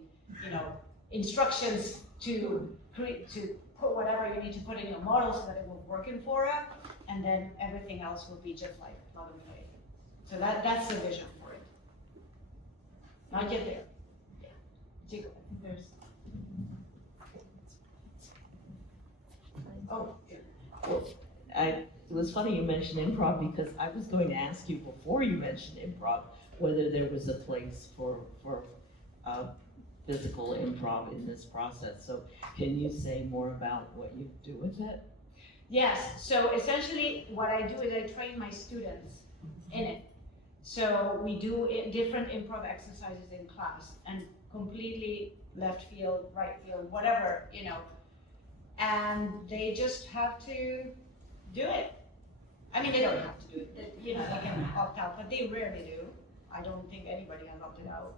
you know, instructions to put whatever you need to put in your model so that it will work in Fora, and then everything else will be just like plug and play. So that's the vision for it. Not yet there. Yeah. Jacob, I think there's. Oh. It was funny you mentioned improv, because I was going to ask you before you mentioned improv whether there was a place for physical improv in this process. So can you say more about what you do with it? Yes, so essentially what I do is I train my students in it. So we do different improv exercises in class, and completely left field, right field, whatever, you know. And they just have to do it. I mean, they don't have to do it, you know, they can opt out, but they rarely do. I don't think anybody has opted out.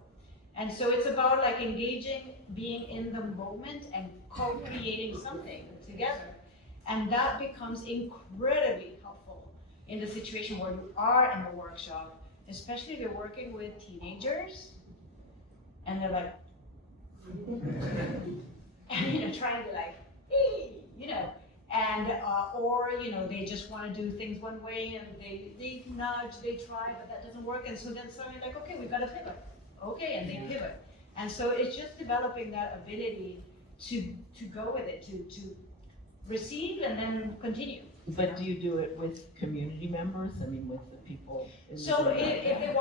And so it's about, like, engaging, being in the moment, and co-creating something together. And that becomes incredibly helpful in the situation where you are in the workshop, especially if you're working with teenagers, and they're like, and, you know, trying to, like, hey, you know, and, or, you know, they just want to do things one way, and they nudge, they try, but that doesn't work, and so then suddenly, like, okay, we've got to pivot. Okay, and they pivot. And so it's just developing that ability to go with it, to receive and then continue. But do you do it with community members? I mean, with the people? So if they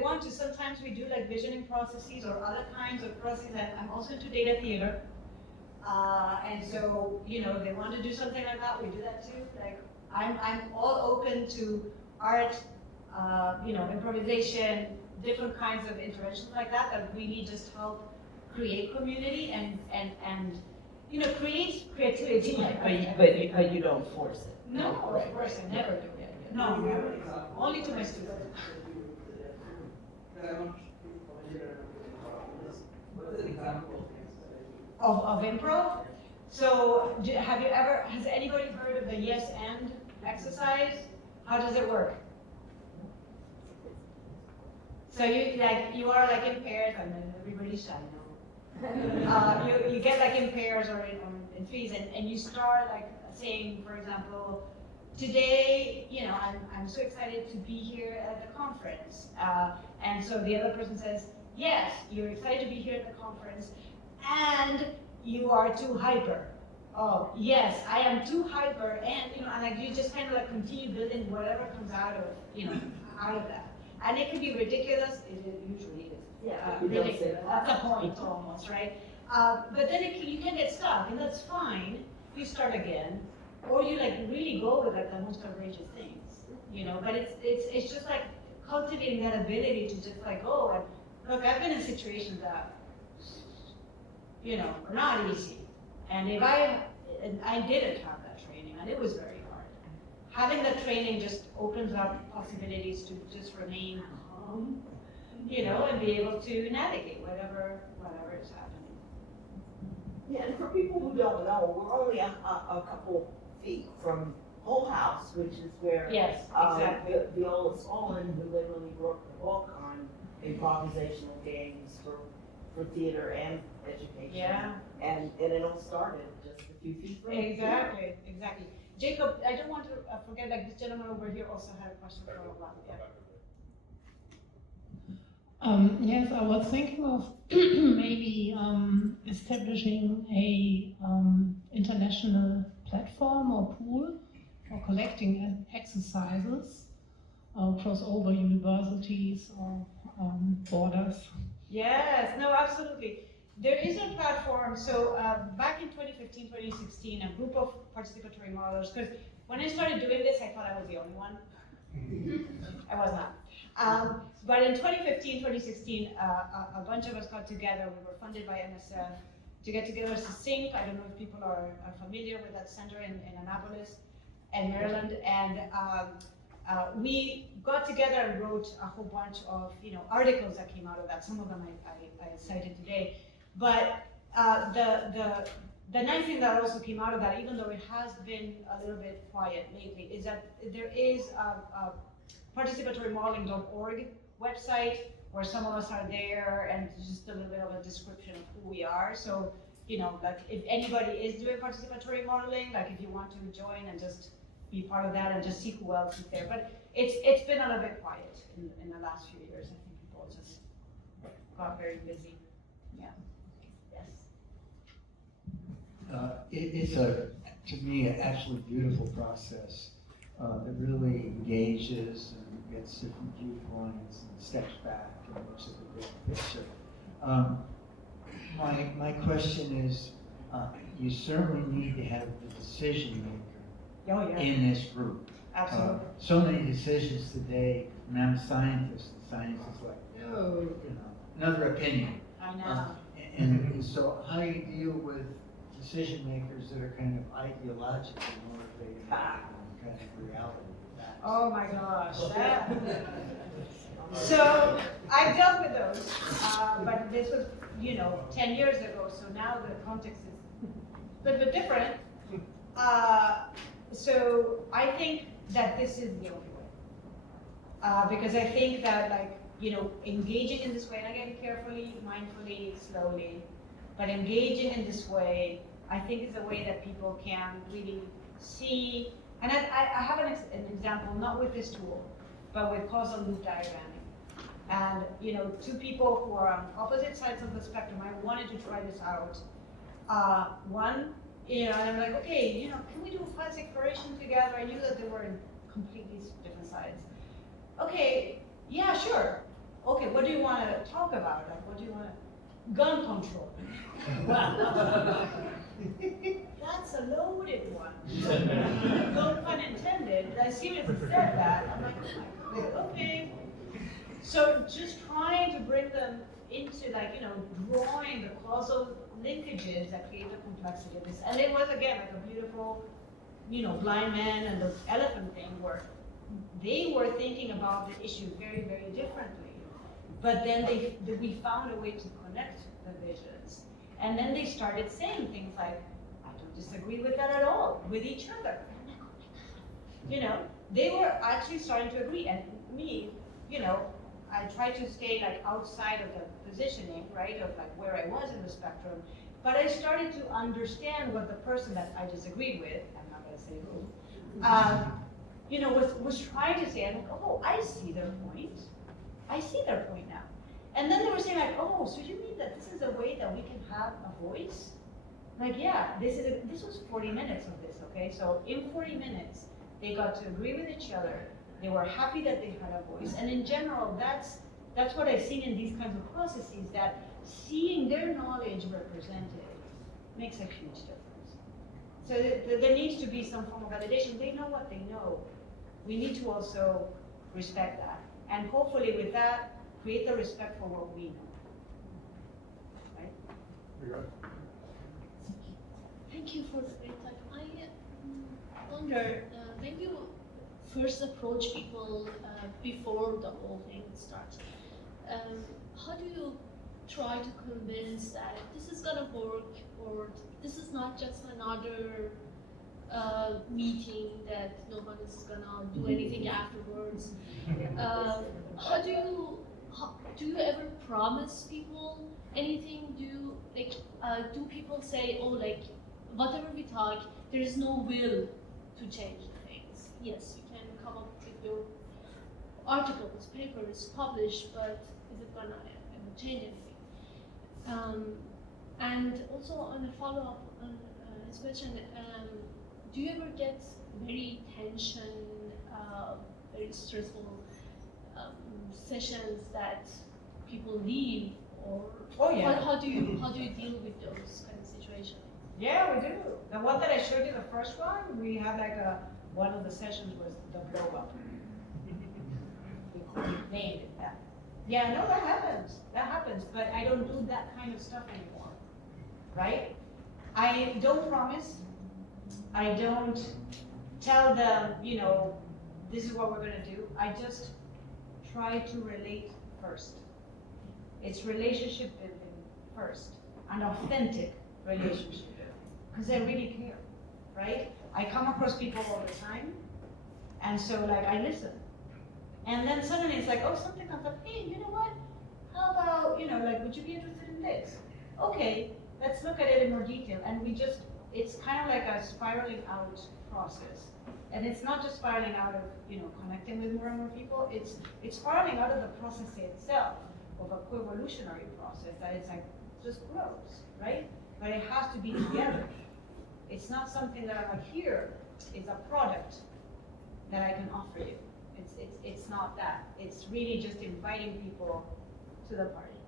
want to, sometimes we do, like, visioning processes or other kinds of processes. I'm also into data theater. And so, you know, if they want to do something like that, we do that too. Like, I'm all open to art, you know, improvisation, different kinds of interventions like that really just help create community and you know, create creativity. But you don't force it. No, of course, I never do. No, never. Only to my students. Of improv? So has anybody heard of the yes and exercise? How does it work? So you are like in pairs, and then everybody's shy now. You get, like, in pairs or in threes, and you start, like, saying, for example, today, you know, I'm so excited to be here at the conference. And so the other person says, yes, you're excited to be here at the conference, and you are too hyper. Oh, yes, I am too hyper, and, you know, and, like, you just kind of, like, continue building whatever comes out of, you know, out of that. And it can be ridiculous, it usually is. Yeah, Ridiculous, that's the point almost, right? But then you can get stuck, and that's fine. You start again, or you, like, really go with, like, the most outrageous things, you know. But it's just, like, cultivating that ability to just, like, go and look. I've been in situations that, you know, are not easy, and I didn't have that training, and it was very hard. Having that training just opens up possibilities to just remain calm, you know, and be able to navigate whatever is happening. Yeah, and for people who don't know, we're only a couple feet from Whole House, which is where Yes, exactly. Viola Smolin, who literally wrote the book on improvisational games for theater and education. Yeah. And it all started just a few feet from Exactly. Jacob, I don't want to forget, like, this gentleman over here also had a question for Rob. Yeah. Yes, I was thinking of maybe establishing a international platform or pool for collecting exercises across over universities or borders. Yes, no, absolutely. There is a platform, so back in 2015, 2016, a group of participatory modelers, because when I started doing this, I thought I was the only one. I was not. But in 2015, 2016, a bunch of us got together. We were funded by NSF to get together as a sync. I don't know if people are familiar with that center in Annapolis and Maryland. And we got together and wrote a whole bunch of articles that came out of that. Some of them I cited today. But the nice thing that also came out of that, even though it has been a little bit quiet lately, is that there is a participatorymodeling.org website where some of us are there, and just a little bit of a description of who we are. So, like if anybody is doing participatory modeling, like if you want to join and just be part of that and just see who else is there. But it's been a little bit quiet in the last few years. I think people just got very busy. Yeah. Yes. It's to me, an absolutely beautiful process that really engages and gets different viewpoints and steps back and looks at the big picture. My question is, you certainly need to have the decision maker in this group. Absolutely. So many decisions today, and I'm a scientist, and science is like, no, another opinion. I know. And so how do you deal with decision makers that are kind of ideologically motivated and kind of reality? Oh my gosh. So I've dealt with those, but this was 10 years ago, so now the context is a little bit different. So I think that this is the only way. Because I think that engaging in this way, and again, carefully, mindfully, slowly, but engaging in this way, I think is a way that people can really see. And I have an example, not with this tool, but with causal loop diagramming. And two people who are on opposite sides of the spectrum, I wanted to try this out. One, and I'm like, okay, can we do a class exploration together? I knew that they were in completely different sides. Okay, yeah, sure. Okay, what do you want to talk about? Like, what do you want to? Gun control. That's a loaded one. No pun intended. I seriously said that. I'm like, oh my God, okay. So just trying to bring them into drawing the causal linkages that create the complexity of this. And it was again like a beautiful, blind man and the elephant thing where they were thinking about the issue very, very differently. But then we found a way to connect the visions. And then they started saying things like, I don't disagree with that at all, with each other. They were actually starting to agree. And me, I tried to stay outside of the positioning, right, of where I was in the spectrum. But I started to understand what the person that I disagreed with, I'm not gonna say who, was trying to say. I'm like, oh, I see their point. I see their point now. And then they were saying oh, so you mean that this is a way that we can have a voice? Like, yeah, this was 40 minutes of this, okay? So in 40 minutes, they got to agree with each other. They were happy that they had a voice. And in general, that's what I've seen in these kinds of processes, that seeing their knowledge represented makes a huge difference. So there needs to be some form of validation. They know what they know. We need to also respect that. And hopefully with that, create the respect for what we know. Right? Thank you for the great talk. I wonder, when you first approach people before the whole thing starts, how do you try to convince that this is gonna work, or this is not just another meeting that no one is gonna do anything afterwards? Do you ever promise people anything? Do people say, oh, whatever we talk, there is no will to change things? Yes, you can come up with your article, this paper is published, but is it gonna ever change anything? And also on a follow-up on his question, do you ever get very tension, very stressful sessions that people leave, or Oh, yeah. how do you deal with those kind of situations? Yeah, we do. The one that I showed you, the first one, we had like one of the sessions was the blow up. We named it that. Yeah, no, that happens, but I don't do that kind of stuff anymore, right? I don't promise, I don't tell them, this is what we're gonna do. I just try to relate first. It's relationship building first, an authentic relationship building, because I really care, right? I come across people all the time, and so like I listen. And then suddenly it's like, oh, something comes up, hey, you know what? How about, would you be interested in this? Okay, let's look at it in more detail. And it's kind of like a spiraling out process. And it's not just spiraling out of, connecting with more and more people, it's spiraling out of the process itself, of a co-evolutionary process that it's like, just grows, right? But it has to be together. It's not something that I'm like, here is a product that I can offer you. It's not that. It's really just inviting people to the party.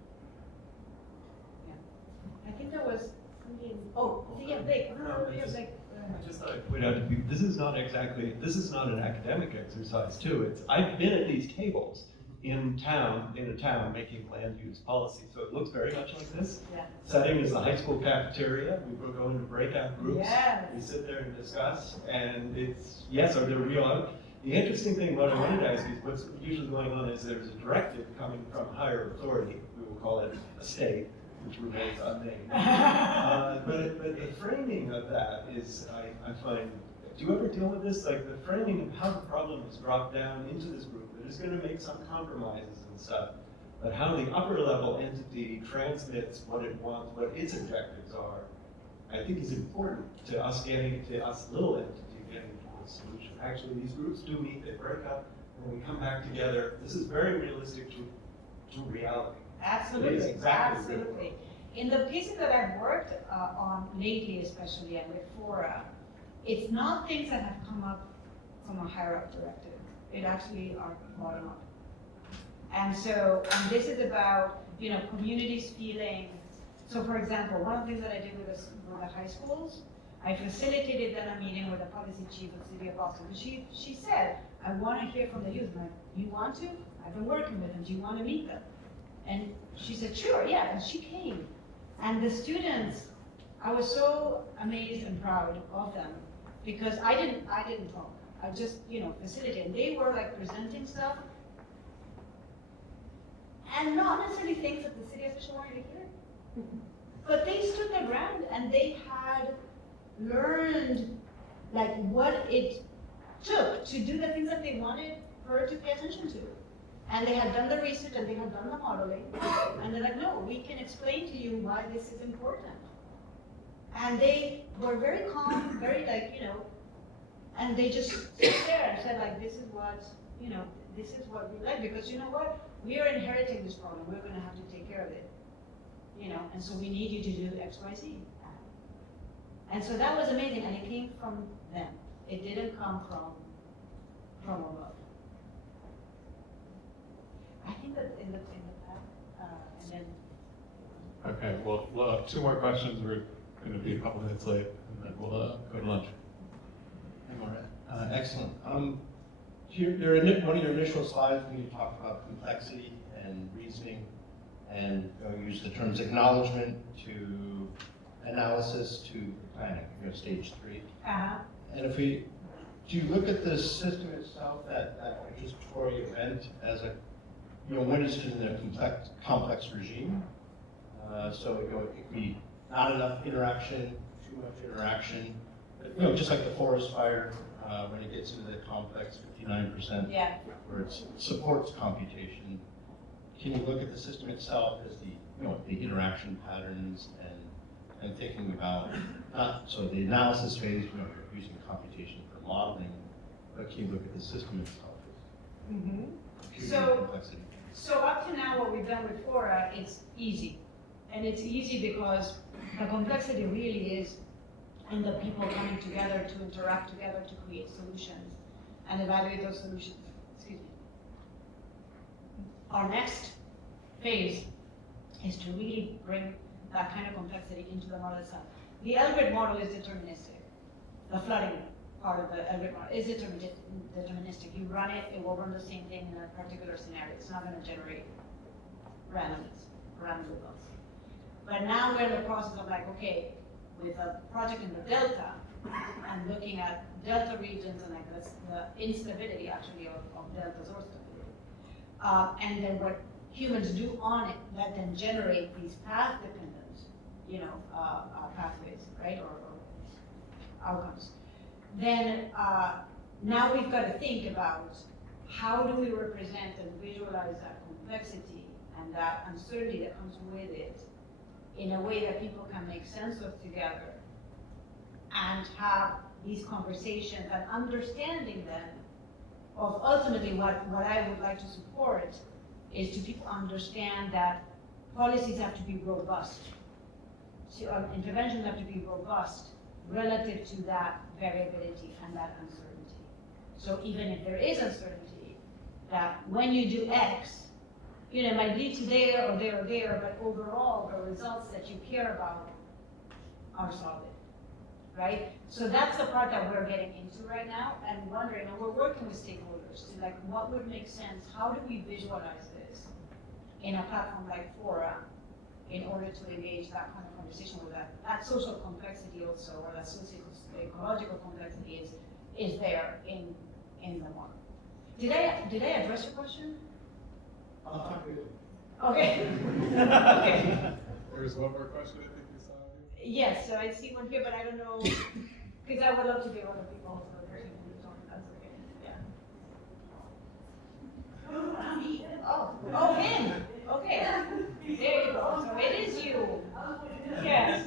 Yeah. I think there was something. Oh, yeah, Blake. Blake. I just thought I'd point out, this is not an academic exercise too. I've been at these tables in a town making land use policy. So it looks very much like this. Yeah. Setting is the high school cafeteria. We go into breakout groups. Yes. We sit there and discuss, and are there real. The interesting thing, what I wanted to ask is what's usually going on is there's a directive coming from higher authority, we will call it a state, which remains unnamed. But the framing of that is, I find, do you ever deal with this? Like the framing of how the problem is dropped down into this group, that is going to make some compromises and stuff, but how the upper level entity transmits what it wants, what its objectives are, I think is important to us little entity getting to the solution. Actually, these groups do meet, they break up, and we come back together. This is very realistic to reality. Absolutely, It is exactly absolutely. In the pieces that I've worked on lately, especially and with Fora, it's not things that have come up from a higher up directive. It actually are bottom up. And so, this is about, communities feeling, so for example, one of the things that I did with the high schools, I facilitated then a meeting with the policy chief of the city of Boston. She said, I want to hear from the youth. I'm like, you want to? I've been working with them. Do you want to meet them? And she said, sure, yeah. And she came. And the students, I was so amazed and proud of them because I didn't talk. I just, facilitated. They were like presenting stuff and not necessarily things that the city official wanted to hear. But they stood their ground and they had learned like what it took to do the things that they wanted her to pay attention to. And they had done the research and they had done the modeling. And they're like, no, we can explain to you why this is important. And they were very calm, very and they just sat there and said like, this is what we like, because you know what? We are inheriting this problem. We're gonna have to take care of it. And so we need you to do X, Y, Z. And so that was amazing, and it came from them. It didn't come from above. I think that in the back, and then. Okay, well, we'll have two more questions. We're going to be a couple minutes late, and then we'll go to lunch. Hey, Moira. Excellent. One of your initial slides when you talked about complexity and reasoning, and you use the terms acknowledgement to analysis to planning, stage 3. Uh-huh. And do you look at the system itself, that participatory event, as when it's in a complex regime? So it could be not enough interaction, too much interaction. But, just like the forest fire, when it gets into the complex 59%, Yeah. where it supports computation. Can you look at the system itself as the interaction patterns and thinking about the analysis phase, you're using computation for modeling, but can you look at the system itself? Mm-hmm. So- complexity. So up to now, what we've done with Fora, it's easy. And it's easy because the complexity really is in the people coming together to interact together to create solutions and evaluate those solutions. Excuse me. Our next phase is to really bring that kind of complexity into the model itself. The L-grid model is deterministic. The flooding part of the L-grid model is deterministic. You run it, it will run the same thing in a particular scenario. It's not going to generate random results. But now we're in the process of like, okay, with a project in the Delta, and looking at Delta regions and like the instability actually of deltas or stability. And then what humans do on it that then generate these path-dependent, pathways, right, or outcomes. Then now we've got to think about how do we represent and visualize that complexity and that uncertainty that comes with it in a way that people can make sense of together and have these conversations and understanding them of ultimately what I would like to support is to people understand that policies have to be robust. So, interventions have to be robust relative to that variability and that uncertainty. So even if there is uncertainty, that when you do X, it might lead to there or there or there, but overall the results that you care about are solid, right? So that's the part that we're getting into right now and wondering, and we're working with stakeholders to like, what would make sense? How do we visualize this in a platform like Fora in order to engage that kind of conversation with that social complexity also, or that socio-ecological complexity is there in the model. Did I address your question? Okay. Okay. There's one more question I think you saw. Yes, so I see one here, but I don't know, because I would love to give other people also the person who's on, that's okay, yeah. Oh, him, okay, there you go, so it is you. Yes.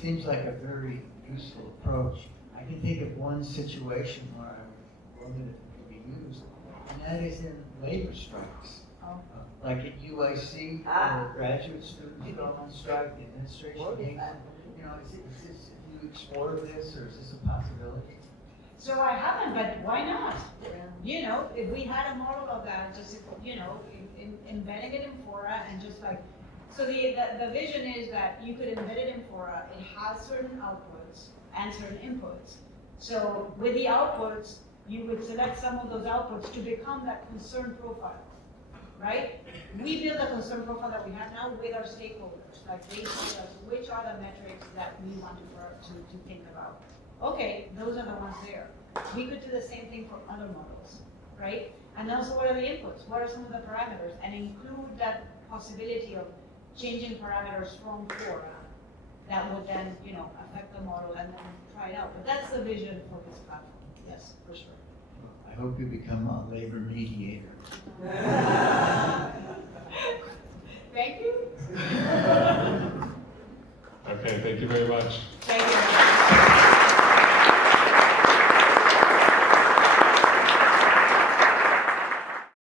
Seems like a very useful approach. I can think of one situation where I would it to be used, and that is in labor strikes. Like at UIC, where graduate students go on strike, the administration hates them. Is this, have you explored this, or is this a possibility? So I haven't, but why not? If we had a model of that, just, embedding it in Fora and just like, so the vision is that you could embed it in Fora, it has certain outputs and certain inputs. So with the outputs, you would select some of those outputs to become that concern profile, right? We build a concern profile that we have now with our stakeholders, like they tell us which are the metrics that we want to think about. Okay, those are the ones there. We could do the same thing for other models, right? And also, what are the inputs? What are some of the parameters? And include that possibility of changing parameters from Fora that would then, affect the model and then try it out. But that's the vision for this platform. Yes, for sure. I hope you become a labor mediator. Thank you. Okay, thank you very much. Thank you.